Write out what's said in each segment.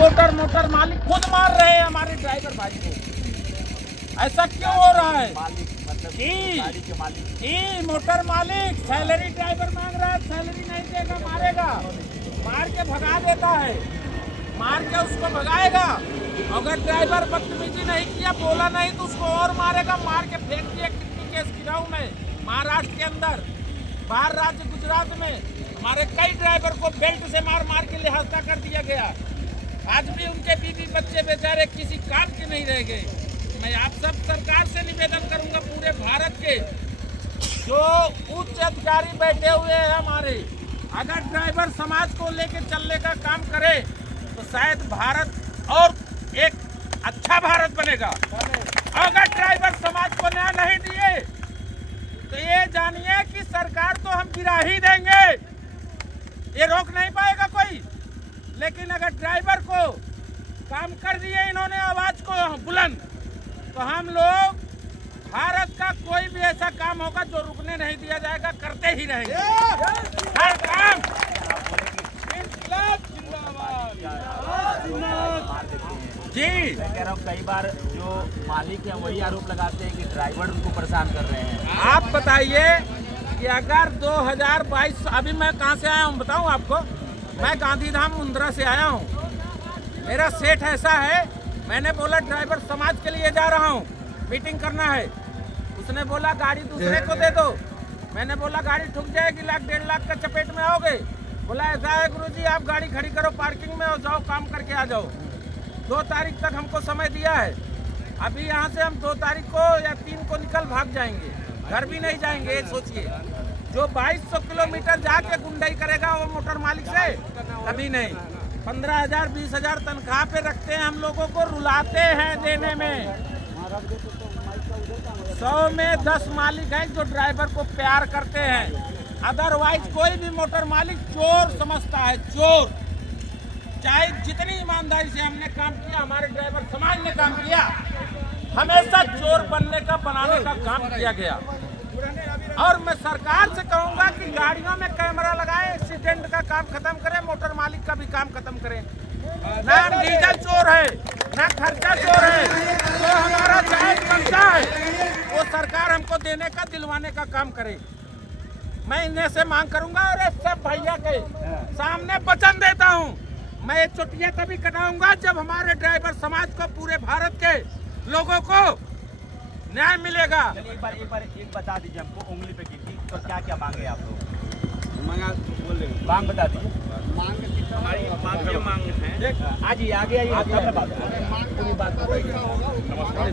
Transporter motor मालिक खुद मार रहे हैं हमारे ड्राइवर भाई को। ऐसा क्यों हो रहा है? कि मोटर मालिक सैलरी ड्राइवर मांग रहा है, सैलरी नहीं देगा मारेगा, मार के भगा देता है, मार के उसको भगाएगा। अगर ड्राइवर बदतमीजी नहीं किया, बोला नहीं तो उसको और मारेगा, मार के फेंक दिया। कितनी केस गिराऊं मैं महाराष्ट्र के अंदर, बाहर राज्य गुजरात में हमारे कई ड्राइवर को बेल्ट से मार मार के लिहाजा कर दिया गया। आज भी उनके बीवी बच्चे बेचारे किसी काम के नहीं रह गए। मैं आप सब सरकार से निवेदन करूंगा, पूरे भारत के जो उच्च अधिकारी बैठे हुए हैं हमारे, अगर ड्राइवर समाज को लेकर चलने का काम करे तो शायद भारत और एक अच्छा भारत बनेगा। अगर ड्राइवर समाज को न्याय नहीं दिए तो ये जानिए कि सरकार तो हम गिरा ही देंगे, ये रोक नहीं पाएगा कोई। लेकिन अगर ड्राइवर को काम कर दिए इन्होंने आवाज को बुलंद, तो हम लोग भारत का कोई भी ऐसा काम होगा जो रुकने नहीं दिया जाएगा, करते ही रहेंगे हर काम। जी मैं कह रहा हूँ, कई बार जो मालिक है वही आरोप लगाते हैं कि ड्राइवर उनको परेशान कर रहे हैं। आप बताइए कि अगर 2022, अभी मैं कहाँ से आया हूँ बताऊँ आपको? मैं गांधीधाम मुंद्रा से आया हूँ। मेरा सेठ ऐसा है, मैंने बोला ड्राइवर समाज के लिए जा रहा हूँ, मीटिंग करना है। उसने बोला गाड़ी दूसरे को दे दो। मैंने बोला गाड़ी ठुक जाएगी, 1.5 लाख का चपेट में आओगे। बोला ऐसा है गुरुजी, आप गाड़ी खड़ी करो पार्किंग में और जाओ काम करके आ जाओ। 2 तारीख तक हमको समय दिया है। अभी यहाँ से हम 2 तारीख को या 3 को निकल भाग जाएंगे, घर भी नहीं जाएंगे। ये सोचिए, जो 2200 किलोमीटर जाके गुंडाई करेगा वो मोटर मालिक से कभी नहीं। 15,000 20,000 तनख्वाह पे रखते हैं, हम लोगों को रुलाते हैं देने में। 100 में 10 मालिक हैं जो ड्राइवर को प्यार करते हैं, अदरवाइज कोई भी मोटर मालिक चोर समझता है, चोर। चाहे जितनी ईमानदारी से हमने काम किया, हमारे ड्राइवर समाज ने काम किया, हमेशा चोर बनने का बनाने का काम किया गया। और मैं सरकार से कहूंगा कि गाड़ियों में कैमरा लगाए, एक्सीडेंट का काम खत्म करें, मोटर मालिक का भी काम खत्म करें। ना डीजल चोर है, ना खर्चा चोर है, जो हमारा जायज बनता है वो सरकार हमको देने का, दिलवाने का काम करे। मैं इन्हें से मांग करूंगा और इस सब भैया के सामने वचन देता हूँ, मैं ये चुटिया तभी कटाऊंगा जब हमारे ड्राइवर समाज को, पूरे भारत के लोगों को न्याय मिलेगा। एक बता दीजिए हमको, उंगली पे गिनती तो क्या मांगे आप लोग? मांग बता दीजिए। हमारी मांग है, आज ही आगे आइए, नमस्कार,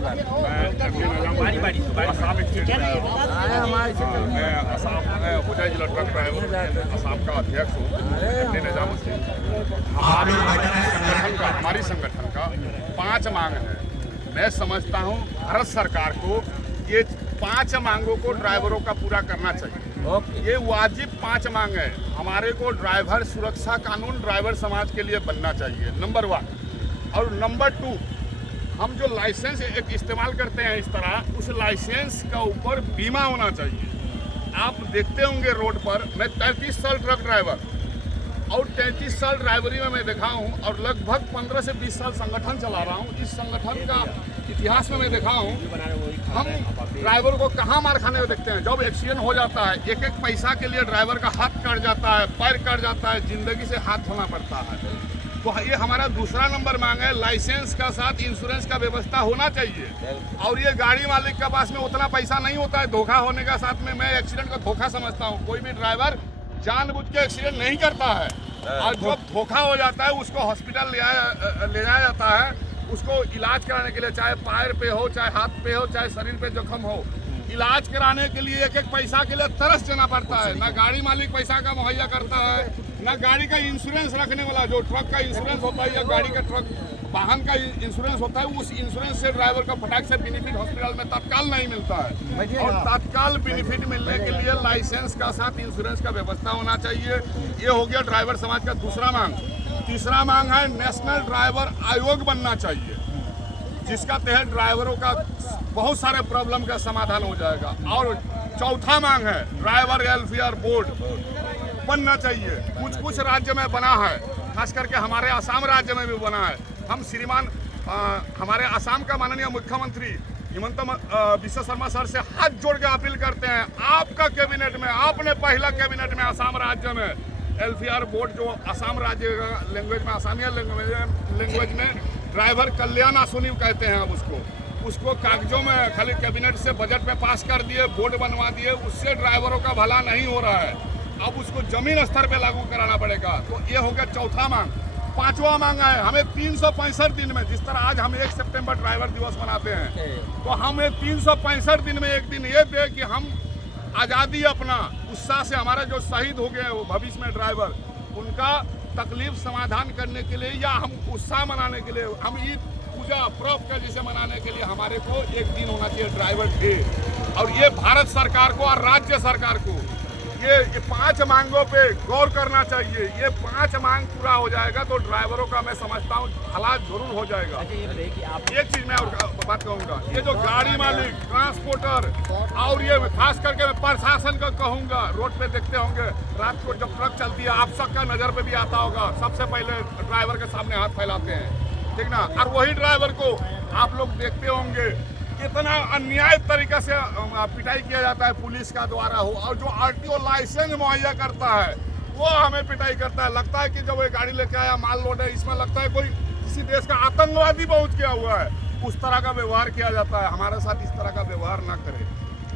मैं असम उदय जिला ट्रक ड्राइवर असम का अध्यक्ष हूँ। हमारी संगठन का 5 मांग है। मैं समझता हूँ भारत सरकार को ये 5 मांगों को ड्राइवरों का पूरा करना चाहिए। ये वाजिब 5 मांग है। हमारे को ड्राइवर सुरक्षा कानून ड्राइवर समाज के लिए बनना चाहिए, नंबर 1। और नंबर 2, हम जो लाइसेंस एक इस्तेमाल करते हैं इस तरह, उस लाइसेंस का ऊपर बीमा होना चाहिए। आप देखते होंगे रोड पर, मैं 33 साल ट्रक ड्राइवर और 33 साल ड्राइवरी में मैं देखा हूँ, और लगभग 15 से 20 साल संगठन चला रहा हूँ। इस संगठन का इतिहास में मैं देखा हूँ, हम ड्राइवर को कहाँ मार खाने में देखते हैं। जब एक्सीडेंट हो जाता है, एक एक पैसा के लिए ड्राइवर का हाथ कट जाता है, पैर कट जाता है, जिंदगी से हाथ धोना पड़ता है। तो ये हमारा दूसरा नंबर मांग है। लाइसेंस का साथ इंश्योरेंस का व्यवस्था होना चाहिए। और ये गाड़ी मालिक के पास में उतना पैसा नहीं होता है धोखा होने का। साथ में मैं एक्सीडेंट का धोखा समझता हूँ, कोई भी ड्राइवर जानबूझ के एक्सीडेंट नहीं करता है, और जब धोखा हो जाता है उसको हॉस्पिटल ले जाया जाता है, उसको इलाज कराने के लिए, चाहे पैर पे हो, चाहे हाथ पे हो, चाहे शरीर पे जख्म हो, इलाज कराने के लिए एक एक पैसा के लिए तरस देना पड़ता है। ना गाड़ी मालिक पैसा का मुहैया करता है, ना गाड़ी का इंश्योरेंस रखने वाला, जो ट्रक का इंश्योरेंस होता है या गाड़ी का ट्रक वाहन का इंश्योरेंस होता है, उस इंश्योरेंस से ड्राइवर का फटाक से बेनिफिट हॉस्पिटल में तत्काल नहीं मिलता है। और तत्काल बेनिफिट मिलने के लिए लाइसेंस का साथ इंश्योरेंस का व्यवस्था होना चाहिए। ये हो गया ड्राइवर समाज का दूसरा मांग। तीसरा मांग है नेशनल ड्राइवर आयोग बनना चाहिए, जिसका तहत ड्राइवरों का बहुत सारे प्रॉब्लम का समाधान हो जाएगा। और चौथा मांग है ड्राइवर वेलफेयर बोर्ड बनना चाहिए। कुछ राज्य में बना है, खास करके हमारे असम राज्य में भी बना है। हम श्रीमान हमारे असम का माननीय मुख्यमंत्री हिमंत बिश्व शर्मा सर से हाथ जोड़ के अपील करते हैं, आपका कैबिनेट में, आपने पहला कैबिनेट में असम राज्य में एलफीआर बोर्ड जो असम राज्य लैंग्वेज में, असमिया लैंग्वेज में ड्राइवर कल्याण आसुनी कहते हैं अब उसको कागजों में खाली कैबिनेट से बजट में पास कर दिए, बोर्ड बनवा दिए, उससे ड्राइवरों का भला नहीं हो रहा है। अब उसको जमीन स्तर पे लागू कराना पड़ेगा। तो ये हो गया चौथा मांग। पांचवा मांग है हमें 365 दिन में, जिस तरह आज हम 1 सितंबर ड्राइवर दिवस मनाते हैं, तो हमें 365 दिन में एक दिन ये दे कि हम आज़ादी अपना उत्साह से, हमारे जो शहीद हो गए वो भविष्य में ड्राइवर, उनका तकलीफ समाधान करने के लिए या हम उत्साह मनाने के लिए, हम ईद पूजा पर्व का जिसे मनाने के लिए हमारे को एक दिन होना चाहिए ड्राइवर डे। और ये भारत सरकार को और राज्य सरकार को ये 5 मांगों पे गौर करना चाहिए। ये 5 मांग पूरा हो जाएगा तो ड्राइवरों का मैं समझता हूँ हालात जरूर हो जाएगा। एक चीज मैं और बात कहूँगा, ये जो गाड़ी मालिक, ट्रांसपोर्टर और ये खास करके मैं प्रशासन को कहूँगा, रोड पे देखते होंगे रात को जब ट्रक चलती है, आप सबका नजर पे भी आता होगा, सबसे पहले ड्राइवर के सामने हाथ फैलाते हैं, ठीक ना। और वही ड्राइवर को आप लोग देखते होंगे कितना अन्याय तरीके से पिटाई किया जाता है पुलिस का द्वारा हो, और जो आरटीओ लाइसेंस मुहैया करता है वो हमें पिटाई करता है। लगता है कि जब ये गाड़ी लेके आया माल लोड है, इसमें लगता है कोई किसी देश का आतंकवादी पहुंच गया हुआ है, उस तरह का व्यवहार किया जाता है। हमारे साथ इस तरह का व्यवहार ना करें।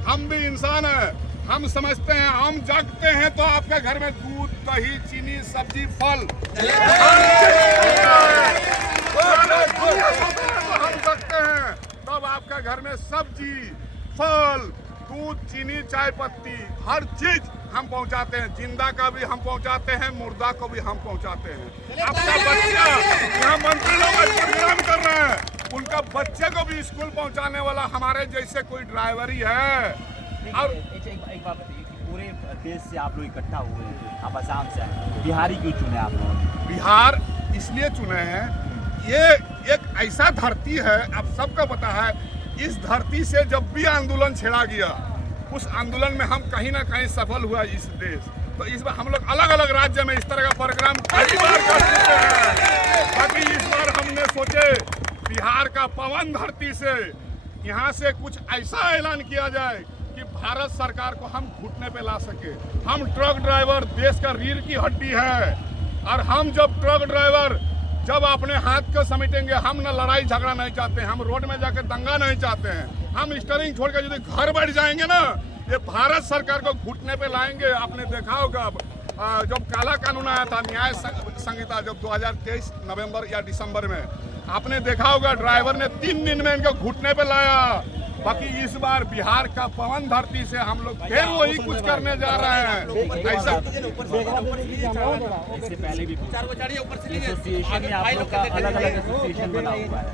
हम भी इंसान हैं, हम समझते हैं, हम जागते हैं तो आपके घर में दूध, दही, चीनी, सब्जी, फल हम सकते हैं, तब आपका घर में सब्जी, फल, दूध, चीनी, चाय पत्ती, हर चीज हम पहुंचाते हैं। जिंदा का भी हम पहुंचाते हैं, मुर्दा को भी हम पहुंचाते हैं। आपका बच्चा यहाँ मंत्री लोग प्रोग्राम कर रहे हैं, उनका बच्चे को भी स्कूल पहुंचाने वाला हमारे जैसे कोई ड्राइवर ही है। और एक बात बताइए कि पूरे देश से आप लोग इकट्ठा हुए हैं, आप असम से आए, बिहारी क्यों चुने आप लोग? बिहार इसलिए चुने हैं, ये एक ऐसा धरती है, आप सबको पता है, इस धरती से जब भी आंदोलन छेड़ा गया, उस आंदोलन में हम कहीं ना कहीं सफल हुआ इस देश। तो इस बार हम लोग अलग अलग राज्य में इस तरह का प्रोग्राम कई बार कर चुके हैं, बाकी इस बार हमने सोचे बिहार का पवन धरती से यहाँ से कुछ ऐसा ऐलान किया जाए कि भारत सरकार को हम घुटने पे ला सके। हम ट्रक ड्राइवर देश का रीढ़ की हड्डी है, और हम जब ट्रक ड्राइवर जब अपने हाथ को समेटेंगे, हम ना लड़ाई झगड़ा नहीं चाहते हैं, हम रोड में जाकर दंगा नहीं चाहते हैं, हम स्टीयरिंग छोड़कर यदि घर बैठ जाएंगे ना, ये भारत सरकार को घुटने पे लाएंगे। आपने देखा होगा जब काला कानून आया था, न्याय संहिता, जब 2023 नवंबर या दिसंबर में, आपने देखा होगा ड्राइवर ने 3 दिन में इनको घुटने पे लाया। बाकी इस बार बिहार का पवन धरती से हम लोग फिर वही कुछ करने जा रहे हैं। ऐसा इससे पहले भी एसोसिएशन में आप लोग का अलग अलग एसोसिएशन बना हुआ है,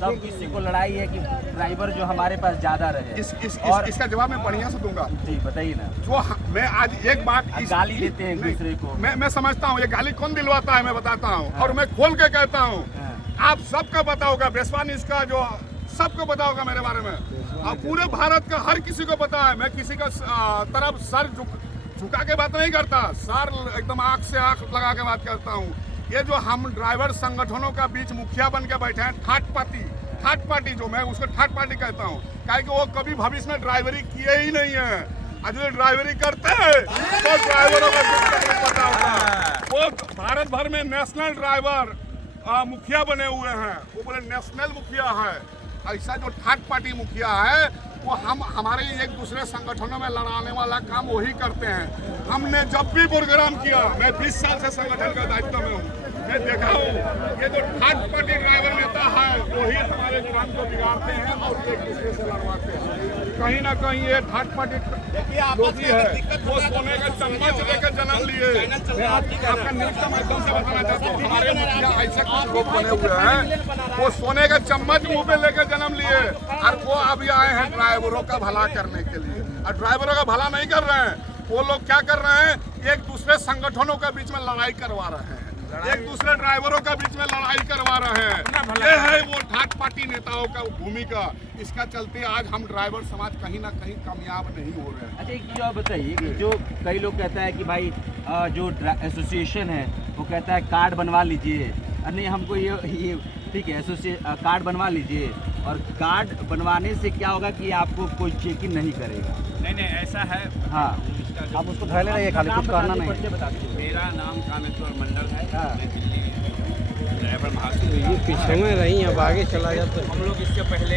सब किसी को लड़ाई है कि ड्राइवर जो हमारे पास ज्यादा रहे। और इसका जवाब मैं बढ़िया से दूंगा। जी बताइए ना। जो मैं आज एक बात गाली देते हैं एक दूसरे को, मैं समझता हूँ ये गाली कौन दिलवाता है, मैं बताता हूँ। और मैं खोल के कहता हूँ, आप सबका पता होगा, बेस्वानिस का जो सबको पता होगा मेरे बारे में, और पूरे भारत का हर किसी को पता है। मैं किसी का तरफ सर झुका के बात नहीं करता, सर एकदम आंख से आंख लगा के बात करता हूँ। ये जो हम ड्राइवर संगठनों का बीच मुखिया बन के बैठे हैं, थर्ड पार्टी जो मैं उसको थर्ड पार्टी कहता हूँ, क्योंकि वो कभी भविष्य में ड्राइवरी किए ही नहीं है। आज जो ड्राइवरी करते हैं तो ड्राइवरों का पता होगा, वो भारत भर में नेशनल ड्राइवर मुखिया बने हुए हैं, वो बोले नेशनल मुखिया है। ऐसा जो थर्ड पार्टी मुखिया है, वो हम हमारे एक दूसरे संगठनों में लड़ाने वाला काम वही करते हैं। हमने जब भी प्रोग्राम किया, मैं 20 साल से संगठन का दायित्व में हूँ, मैं देखा हूँ ये जो थर्ड पार्टी ड्राइवर नेता है वही हमारे काम को बिगाड़ते हैं और एक दूसरे से लड़वाते हैं। कहीं ना कहीं ये थर्ड पार्टी लोग है, वो सोने का चम्मच लेकर जन्म लिए। मैं आपका न्यूज के माध्यम से बताना चाहता हूँ, हमारे मुखिया ऐसे कुछ लोग बने हुए हैं, वो सोने का चम्मच मुंह पे लेकर जन्म लिए, और वो अभी आए हैं ड्राइवरों का भला करने के लिए। और ड्राइवरों का भला नहीं कर रहे हैं, वो लोग क्या कर रहे हैं, एक दूसरे संगठनों के बीच में लड़ाई करवा रहे हैं, एक दूसरे ड्राइवरों के बीच में लड़ाई करवा रहे हैं। ये है वो थर्ड पार्टी नेताओं का भूमिका। इसका चलते आज हम ड्राइवर समाज कहीं ना कहीं कामयाब नहीं हो रहे हैं। अच्छा एक चीज और बताइए कि जो कई लोग कहता है कि भाई जो एसोसिएशन है वो कहता है कार्ड बनवा लीजिए, नहीं हमको ये ठीक है कार्ड बनवा लीजिए, और कार्ड बनवाने से क्या होगा कि आपको कोई चेकिंग नहीं करेगा। नहीं ऐसा है। हाँ आप उसको धैर्य रहिए, खाली कुछ करना नहीं। मेरा नाम कामेश्वर मंडल है। मैं दिल्ली ड्राइवर महासंघ ये पीछे में रही, अब आगे चला जाता। हम लोग इससे पहले